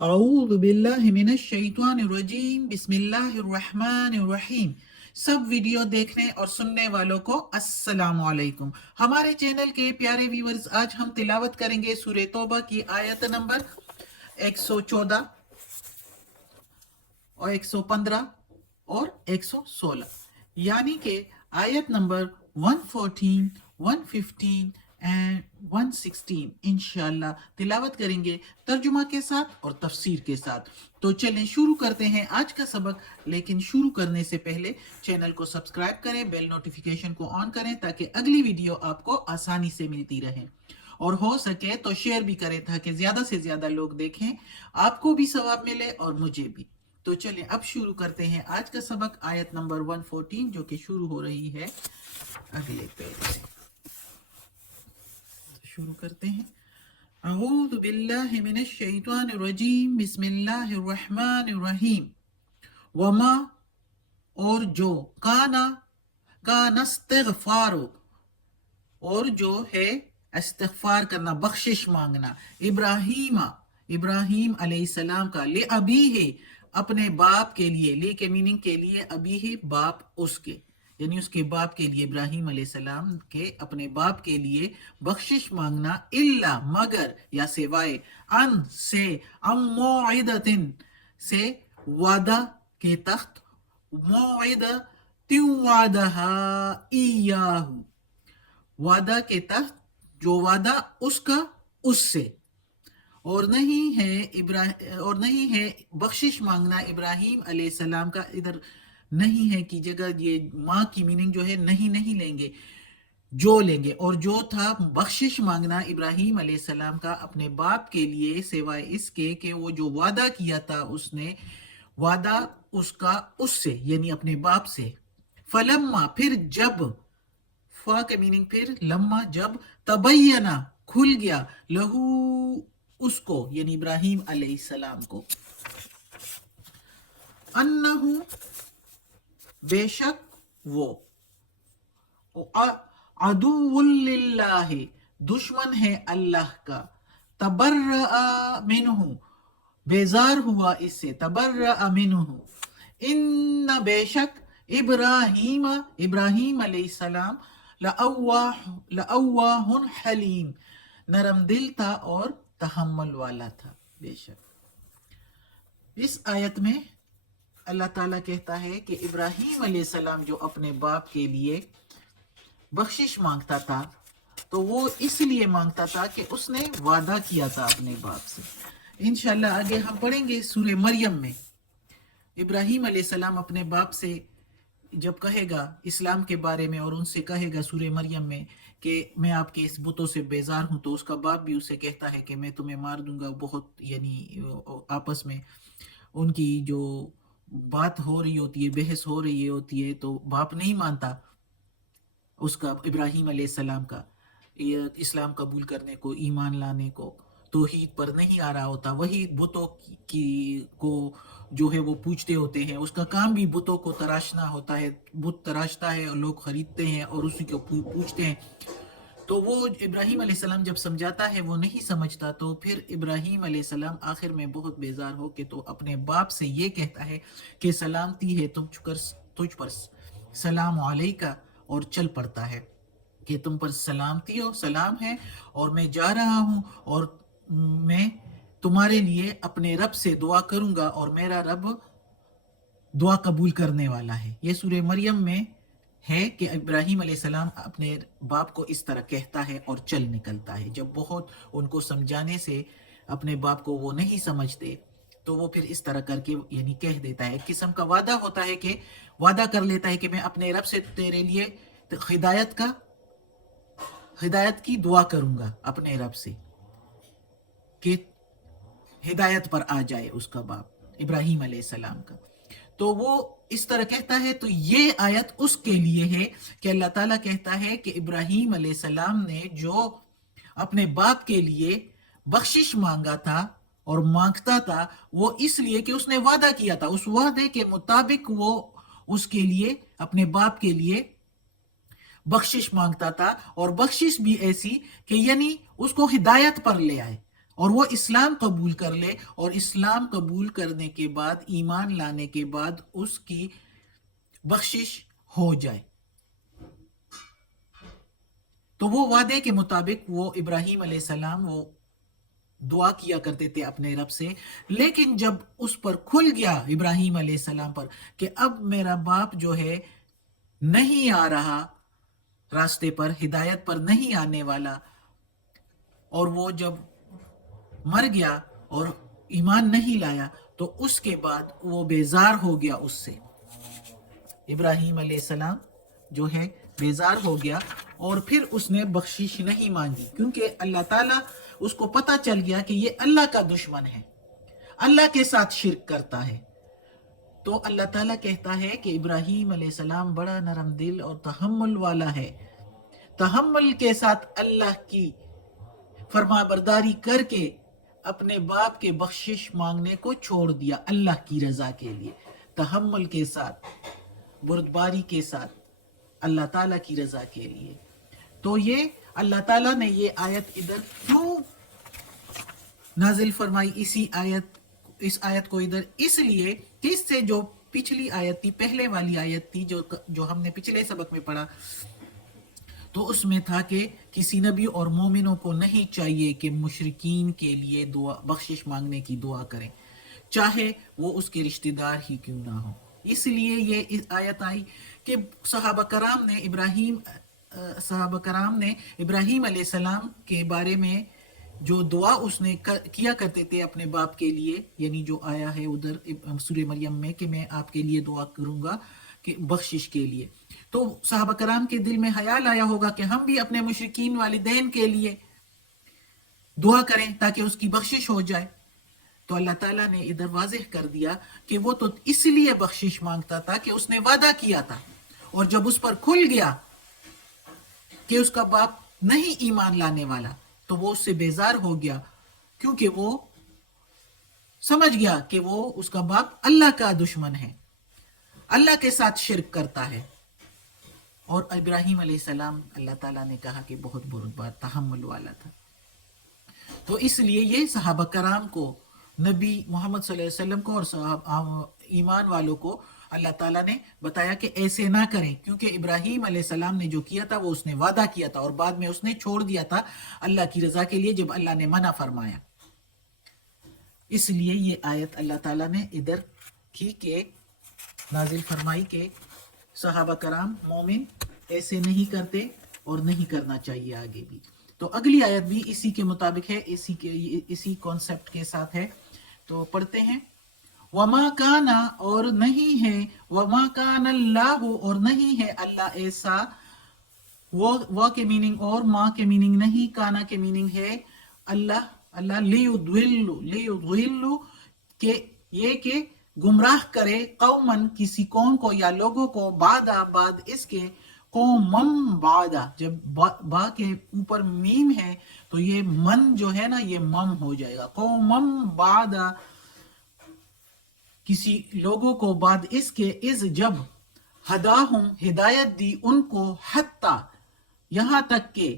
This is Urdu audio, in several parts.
اعوذ باللہ من الشیطان الرجیم بسم اللہ الرحمن الرحیم۔ سب ویڈیو دیکھنے اور سننے والوں کو السلام علیکم۔ ہمارے چینل کے پیارے ویورز، آج ہم تلاوت کریں گے سورہ توبہ کی آیت نمبر 114 اور 115 اور 116، یعنی کہ آیت نمبر 114، 115 اینڈ 116 انشاءاللہ تلاوت کریں گے ترجمہ کے ساتھ اور تفسیر کے ساتھ۔ تو چلیں شروع کرتے ہیں آج کا سبق، لیکن شروع کرنے سے پہلے چینل کو سبسکرائب کریں، بیل نوٹیفیکیشن کو آن کریں تاکہ اگلی ویڈیو آپ کو آسانی سے ملتی رہے، اور ہو سکے تو شیئر بھی کریں تاکہ زیادہ سے زیادہ لوگ دیکھیں، آپ کو بھی ثواب ملے اور مجھے بھی۔ تو چلیں اب شروع کرتے ہیں آج کا سبق، آیت نمبر 114 جو کہ شروع ہو رہی ہے اگلے پیج سے۔ شروع کرتے ہیں۔ اعوذ باللہ من الشیطان الرجیم بسم اللہ الرحمن الرحیم۔ وما اور جو، کانا استغفارو اور جو ہے استغفار کرنا، بخشش مانگنا، ابراہیم علیہ السلام کا، لِأَبِيهِ اپنے باپ کے لیے، لے کے میننگ کے لیے، ابھی ہی باپ اس کے، یعنی اس کے باپ کے لیے، ابراہیم علیہ السلام کے اپنے باپ کے لیے بخشش مانگنا، الا مگر یا سوائے، ان سے، موعدتن سے، وعدہ کے تخت، موعدہ تیوں وعدہا ایاہو وعدہ کے تحت، جو وعدہ اس کا اس سے، اور نہیں ہے بخشش مانگنا ابراہیم علیہ السلام کا، ادھر نہیں ہے کی جگہ یہ ماں کی میننگ جو ہے نہیں لیں گے، جو لیں گے، اور جو تھا بخشش مانگنا ابراہیم علیہ السلام کا اپنے باپ کے لیے، سوائے اس کے کہ وہ جو وعدہ کیا تھا اس نے، وعدہ اس کا اس سے، یعنی اپنے باپ سے، فلما پھر جب، فا کا میننگ پھر، لما جب، تبینہ کھل گیا، لہو اس کو، یعنی ابراہیم علیہ السلام کو، انہو بے شک وہ، عدو للہ دشمن ہے اللہ کا، تبرأ منہ بیزار ہوا اس سے، تبرأ منہ، ان بے شک، ابراہیم علیہ السلام، لأواہ حلیم نرم دل تھا اور تحمل والا تھا۔ بے شک اس آیت میں اللہ تعالیٰ کہتا ہے کہ ابراہیم علیہ السلام جو اپنے باپ کے لیے بخشش مانگتا تھا، تو وہ اس لیے مانگتا تھا کہ اس نے وعدہ کیا تھا اپنے باپ سے۔ انشاءاللہ آگے ہم پڑھیں گے سورہ مریم میں، ابراہیم علیہ السلام اپنے باپ سے جب کہے گا اسلام کے بارے میں، اور ان سے کہے گا سورہ مریم میں کہ میں آپ کے اس بتوں سے بیزار ہوں، تو اس کا باپ بھی اسے کہتا ہے کہ میں تمہیں مار دوں گا، بہت، یعنی آپس میں ان کی جو بات ہو رہی ہوتی ہے، بحث ہو رہی ہوتی ہے، تو باپ نہیں مانتا اس کا، ابراہیم علیہ السلام کا، اسلام قبول کرنے کو، ایمان لانے کو، توحید پر نہیں آ رہا ہوتا، وہی بتوں کی کو جو ہے وہ پوچھتے ہوتے ہیں، اس کا کام بھی بتوں کو تراشنا ہوتا ہے، بت تراشتا ہے اور لوگ خریدتے ہیں اور اسی کو پوچھتے ہیں۔ تو وہ ابراہیم علیہ السلام جب سمجھاتا ہے وہ نہیں سمجھتا، تو پھر ابراہیم علیہ السلام آخر میں بہت بیزار ہو کے تو اپنے باپ سے یہ کہتا ہے کہ سلامتی ہے تجھ پر، سلام علیکہ، اور چل پڑتا ہے کہ تم پر سلامتی ہو، سلام ہے، اور میں جا رہا ہوں، اور میں تمہارے لیے اپنے رب سے دعا کروں گا، اور میرا رب دعا قبول کرنے والا ہے۔ یہ سورہ مریم میں ہے کہ ابراہیم علیہ السلام اپنے باپ کو اس طرح کہتا ہے اور چل نکلتا ہے، جب بہت ان کو سمجھانے سے اپنے باپ کو وہ نہیں سمجھتے، تو وہ پھر اس طرح کر کے، یعنی کہہ دیتا ہے، ایک قسم کا وعدہ ہوتا ہے کہ وعدہ کر لیتا ہے کہ میں اپنے رب سے تیرے لیے ہدایت کی دعا کروں گا اپنے رب سے کہ ہدایت پر آ جائے اس کا باپ ابراہیم علیہ السلام کا۔ تو وہ اس طرح کہتا ہے، تو یہ آیت اس کے لیے ہے کہ اللہ تعالیٰ کہتا ہے کہ ابراہیم علیہ السلام نے جو اپنے باپ کے لیے بخشش مانگا تھا اور مانگتا تھا، وہ اس لیے کہ اس نے وعدہ کیا تھا، اس وعدے کے مطابق وہ اس کے لیے، اپنے باپ کے لیے بخشش مانگتا تھا، اور بخشش بھی ایسی کہ یعنی اس کو ہدایت پر لے آئے، اور وہ اسلام قبول کر لے، اور اسلام قبول کرنے کے بعد، ایمان لانے کے بعد اس کی بخشش ہو جائے۔ تو وہ وعدے کے مطابق وہ ابراہیم علیہ السلام وہ دعا کیا کرتے تھے اپنے رب سے، لیکن جب اس پر کھل گیا ابراہیم علیہ السلام پر کہ اب میرا باپ جو ہے نہیں آ رہا راستے پر، ہدایت پر نہیں آنے والا، اور وہ جب مر گیا اور ایمان نہیں لایا، تو اس کے بعد وہ بیزار ہو گیا اس سے، ابراہیم علیہ السلام جو ہے بیزار ہو گیا، اور پھر اس نے بخشش نہیں مانگی، کیونکہ اللہ تعالیٰ اس کو پتہ چل گیا کہ یہ اللہ کا دشمن ہے، اللہ کے ساتھ شرک کرتا ہے۔ تو اللہ تعالیٰ کہتا ہے کہ ابراہیم علیہ السلام بڑا نرم دل اور تحمل والا ہے، تحمل کے ساتھ اللہ کی فرما برداری کر کے اپنے باپ کے بخشش مانگنے کو چھوڑ دیا اللہ کی رضا کے لیے، تحمل کے ساتھ، بردباری کے ساتھ، اللہ تعالیٰ کی رضا کے لیے۔ تو یہ اللہ تعالیٰ نے یہ آیت ادھر کیوں نازل فرمائی، اس آیت کو ادھر اس لیے کہ اس سے جو پچھلی آیت تھی، پہلے والی آیت تھی جو ہم نے پچھلے سبق میں پڑھا، تو اس میں تھا کہ کسی نبی اور مومنوں کو نہیں چاہیے کہ مشرکین کے لیے بخشش مانگنے کی دعا کریں، چاہے وہ اس کے رشتہ دار ہی کیوں نہ ہو۔ اس لیے یہ آیت آئی کہ صحابہ کرام نے ابراہیم علیہ السلام کے بارے میں جو دعا اس نے کیا کرتے تھے اپنے باپ کے لیے، یعنی جو آیا ہے ادھر سورہ مریم میں کہ میں آپ کے لیے دعا کروں گا کہ بخشش کے لیے، تو صحابہ کرام کے دل میں خیال آیا ہوگا کہ ہم بھی اپنے مشرکین والدین کے لیے دعا کریں تاکہ اس کی بخشش ہو جائے۔ تو اللہ تعالیٰ نے ادھر واضح کر دیا کہ وہ تو اس لیے بخشش مانگتا تھا کہ اس نے وعدہ کیا تھا، اور جب اس پر کھل گیا کہ اس کا باپ نہیں ایمان لانے والا، تو وہ اس سے بیزار ہو گیا، کیونکہ وہ سمجھ گیا کہ وہ اس کا باپ اللہ کا دشمن ہے، اللہ کے ساتھ شرک کرتا ہے۔ اور ابراہیم علیہ السلام اللہ تعالیٰ نے کہا کہ بہت بردبار تحمل والا تھا۔ تو اس لیے یہ صحابہ کرام کو، نبی محمد صلی اللہ علیہ وسلم کو اور ایمان والوں کو اللہ تعالیٰ نے بتایا کہ ایسے نہ کریں، کیونکہ ابراہیم علیہ السلام نے جو کیا تھا وہ اس نے وعدہ کیا تھا، اور بعد میں اس نے چھوڑ دیا تھا اللہ کی رضا کے لیے جب اللہ نے منع فرمایا۔ اس لیے یہ آیت اللہ تعالیٰ نے ادھر کی کہ نازل فرمائی کہ صحابہ کرام مومن ایسے نہیں کرتے اور نہیں کرنا چاہیے آگے بھی۔ تو اگلی آیت بھی اسی کے مطابق ہے، اسی کانسیپٹ کے ساتھ ہے، تو پڑھتے ہیں۔ وما کانا، اور نہیں ہے، وما کان اللہ، اور نہیں ہے اللہ ایسا، وہ کے میننگ اور ماں کے میننگ نہیں، کانا کے میننگ ہے اللہ لیضل کہ یہ کہ گمراہ کرے، قومن کسی قوم کو یا لوگوں کو، بعد اس کے، قومم بعد، جب با کے اوپر میم ہے تو یہ من جو ہے نا یہ مم ہو جائے گا، قومم بعد کسی لوگوں کو، بعد اس کے، از جب، ہداہم ہدایت دی ان کو، حتی یہاں تک کہ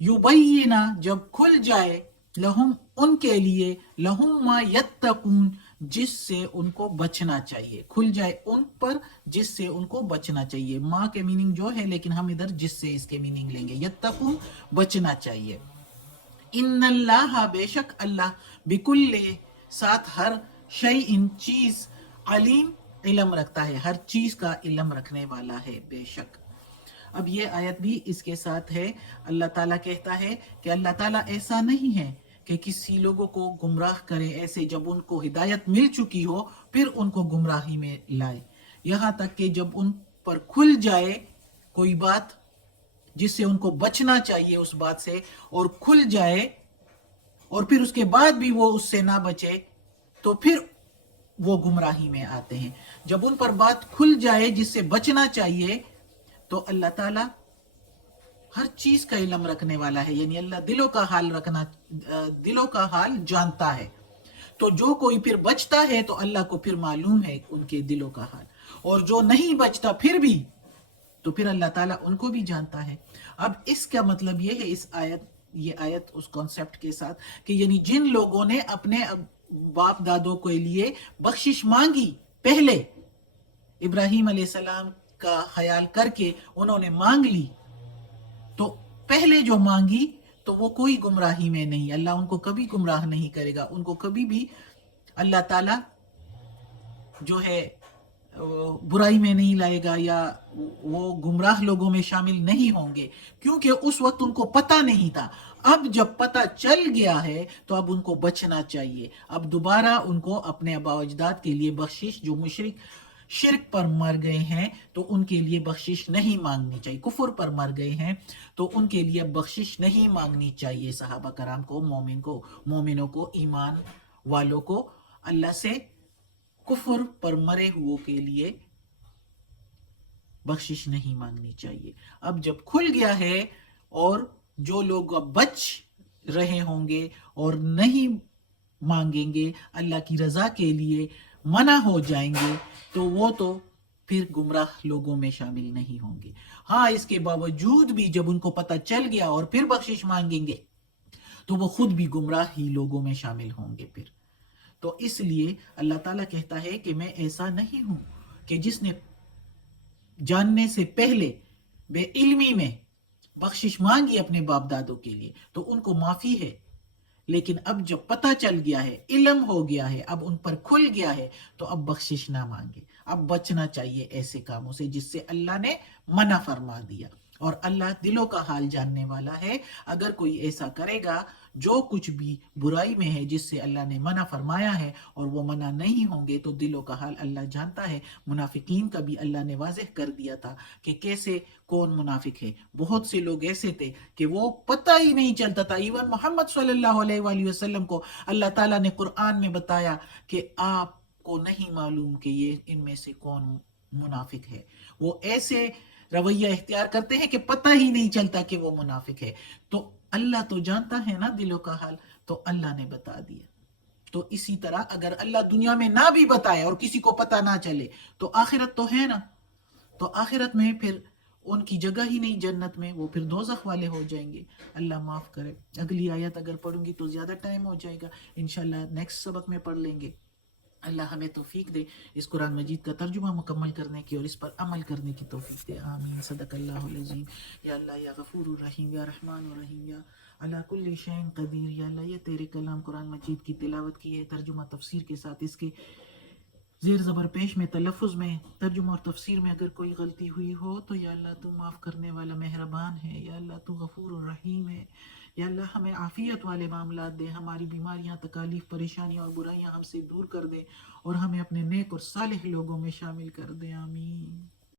یبینا جب کھل جائے، لہم ان کے لیے، لہم ما یتقون جس سے ان کو بچنا چاہیے، کھل جائے ان پر جس سے ان کو بچنا چاہیے۔ ماں کے میننگ جو ہے، لیکن ہم ادھر جس سے اس کے میننگ لیں گے، یتقون بچنا چاہیے۔ ان اللہ بے شک اللہ، بکل ساتھ ہر شیء چیز، علیم علم رکھتا ہے، ہر چیز کا علم رکھنے والا ہے بے شک۔ اب یہ آیت بھی اس کے ساتھ ہے، اللہ تعالیٰ کہتا ہے کہ اللہ تعالیٰ ایسا نہیں ہے کہ کسی لوگوں کو گمراہ کرے، ایسے جب ان کو ہدایت مل چکی ہو پھر ان کو گمراہی میں لائے، یہاں تک کہ جب ان پر کھل جائے کوئی بات جس سے ان کو بچنا چاہیے اس بات سے، اور کھل جائے اور پھر اس کے بعد بھی وہ اس سے نہ بچے، تو پھر وہ گمراہی میں آتے ہیں۔ جب ان پر بات کھل جائے جس سے بچنا چاہیے، تو اللہ تعالیٰ ہر چیز کا علم رکھنے والا ہے، یعنی اللہ دلوں کا حال جانتا ہے، تو جو کوئی پھر بچتا ہے تو اللہ کو پھر معلوم ہے ان کے دلوں کا حال، اور جو نہیں بچتا پھر بھی، تو پھر اللہ تعالیٰ ان کو بھی جانتا ہے۔ اب اس کا مطلب یہ ہے اس آیت یہ آیت اس کانسیپٹ کے ساتھ کہ یعنی جن لوگوں نے اپنے باپ دادوں کے لیے بخشش مانگی پہلے، ابراہیم علیہ السلام کا خیال کر کے انہوں نے مانگ لی، تو پہلے جو مانگی تو وہ کوئی گمراہی میں نہیں، اللہ ان کو کبھی گمراہ نہیں کرے گا، ان کو کبھی بھی اللہ تعالیٰ جو ہے برائی میں نہیں لائے گا، یا وہ گمراہ لوگوں میں شامل نہیں ہوں گے، کیونکہ اس وقت ان کو پتہ نہیں تھا۔ اب جب پتہ چل گیا ہے تو اب ان کو بچنا چاہیے، اب دوبارہ ان کو اپنے آباء و اجداد کے لیے بخشش، جو شرک پر مر گئے ہیں تو ان کے لیے بخشش نہیں مانگنی چاہیے، کفر پر مر گئے ہیں تو ان کے لیے بخشش نہیں مانگنی چاہیے۔ صحابہ کرام کو، مومنوں کو، ایمان والوں کو اللہ سے کفر پر مرے ہوئے کے لیے بخشش نہیں مانگنی چاہیے۔ اب جب کھل گیا ہے اور جو لوگ اب بچ رہے ہوں گے اور نہیں مانگیں گے، اللہ کی رضا کے لیے منع ہو جائیں گے، تو وہ تو پھر گمراہ لوگوں میں شامل نہیں ہوں گے۔ ہاں، اس کے باوجود بھی جب ان کو پتہ چل گیا اور پھر بخشش مانگیں گے تو وہ خود بھی گمراہ ہی لوگوں میں شامل ہوں گے پھر۔ تو اس لیے اللہ تعالیٰ کہتا ہے کہ میں ایسا نہیں ہوں کہ جس نے جاننے سے پہلے بے علمی میں بخشش مانگی اپنے باپ دادوں کے لیے تو ان کو معافی ہے، لیکن اب جب پتہ چل گیا ہے، علم ہو گیا ہے، اب ان پر کھل گیا ہے تو اب بخشش نہ مانگے، اب بچنا چاہیے ایسے کاموں سے جس سے اللہ نے منع فرما دیا۔ اور اللہ دلوں کا حال جاننے والا ہے، اگر کوئی ایسا کرے گا جو کچھ بھی برائی میں ہے جس سے اللہ نے منع فرمایا ہے اور وہ منع نہیں ہوں گے تو دلوں کا حال اللہ جانتا ہے۔ منافقین کا بھی اللہ نے واضح کر دیا تھا کہ کیسے کون منافق ہے۔ بہت سے لوگ ایسے تھے کہ وہ پتہ ہی نہیں چلتا تھا، ایون محمد صلی اللہ علیہ وآلہ وسلم کو اللہ تعالیٰ نے قرآن میں بتایا کہ آپ کو نہیں معلوم کہ یہ ان میں سے کون منافق ہے۔ وہ ایسے رویہ اختیار کرتے ہیں کہ پتہ ہی نہیں چلتا کہ وہ منافق ہے۔ تو اللہ تو جانتا ہے نا دلوں کا حال، تو اللہ نے بتا دیا۔ تو اسی طرح اگر اللہ دنیا میں نہ بھی بتائے اور کسی کو پتہ نہ چلے تو آخرت تو ہے نا، تو آخرت میں پھر ان کی جگہ ہی نہیں جنت میں، وہ پھر دوزخ والے ہو جائیں گے۔ اللہ معاف کرے۔ اگلی آیت اگر پڑھوں گی تو زیادہ ٹائم ہو جائے گا، انشاءاللہ نیکسٹ سبق میں پڑھ لیں گے۔ اللہ ہمیں توفیق دے اس قرآن مجید کا ترجمہ مکمل کرنے کی اور اس پر عمل کرنے کی توفیق دے، آمین۔ صدق اللہ العظیم۔ یا اللہ یا غفور الرحیم، یا رحمان الرحیم، یا اللہ کل شین قدیر، یا اللہ یہ تیرے کلام قرآن مجید کی تلاوت کی ہے، ترجمہ تفسیر کے ساتھ اس کے زیر زبر پیش میں، تلفظ میں، ترجمہ اور تفسیر میں اگر کوئی غلطی ہوئی ہو تو یا اللہ تو معاف کرنے والا مہربان ہے، یا اللہ تو غفور الرحیم ہے۔ یا اللہ ہمیں عافیت والے معاملات دے، ہماری بیماریاں، تکالیف، پریشانیاں اور برائیاں ہم سے دور کر دے اور ہمیں اپنے نیک اور صالح لوگوں میں شامل کر دے، آمین۔